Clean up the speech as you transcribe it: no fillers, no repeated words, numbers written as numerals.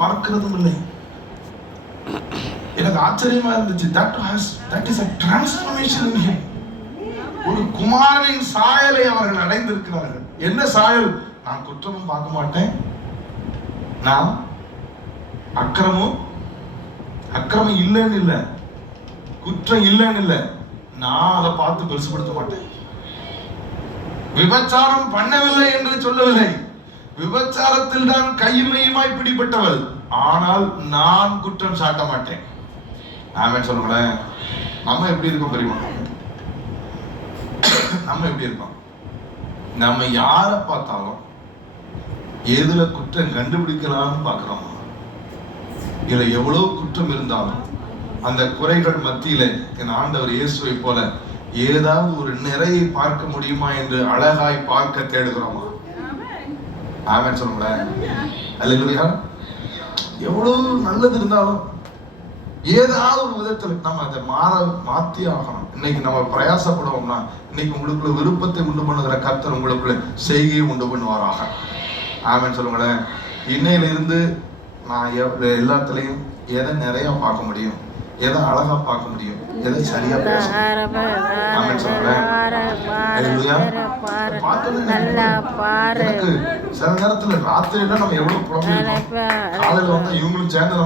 பார்க்கிறதும் இல்லை. எனக்கு ஆச்சரியமா இருந்துச்சு. that is a transformation in him. ஒரு குமாரனின் சாயலை அவர்கள் அடைந்திருக்கிறார்கள். என்ன சாயல்? நான் குற்றமும் பார்க்க மாட்டேன், நான் அக்கிரமம் இல்லைன்னு இல்லை, குற்றம் இல்லைன்னு இல்லை, நான் அதை பார்த்து பெருசுபடுத்த மாட்டேன். விபச்சாரம் பண்ணவில்லை என்று சொல்லவில்லை, விபச்சாரத்தில் தான் கையுமையுமாய் பிடிபட்டவள், ஆனால் நான் குற்றம் சாட்ட மாட்டேன். ஆமென் சொல்லுங்களேன். நம்ம எப்படி இருக்கோம் தெரியுமா? நம்ம எப்படி இருக்கோம்? நம்ம யாரை பார்த்தாலும் எதுல குற்றம் கண்டுபிடிக்கலாம்னு பார்க்கிறோம். இதுல எவ்வளவு குற்றம் இருந்தாலும் அந்த குறைகள் மத்தியில என் ஆண்டவர் இயேசுவை போல ஏதாவது ஒரு நிறையை பார்க்க முடியுமா என்று அழகாய் பார்க்க தேடுகிறோமா? ஆமென் சொல்லுங்களேன். அல்லேலூயா. எவ்வளவு நல்லது இருந்தாலும் ஏதாவது ஒரு விதத்துல நம்ம அதை மாத்தி ஆகணும். இன்னைக்கு நம்ம பிரயாசப்படுவோம்னா இன்னைக்கு உங்களுக்குள்ள விருப்பத்தை உண்டு பண்ணுகிற கர்த்தர் உங்களுக்குள்ள செய்கையை உண்டு பண்ணுவாராக. ஆமென் சொல்லுங்களேன். இன்னையில இருந்து நான் எல்லாத்துலயும் எதை நிறைய பார்க்க முடியும், எதை அழகா பார்க்க முடியும், எதை சரியா பேசணும். ஆமென் சொல்லுங்களேன். எனக்கு சில நேரத்துல ராத்திரில நம்ம எவ்வளவு புலம்பு, காலையில வந்தா இவங்களும் சேர்ந்து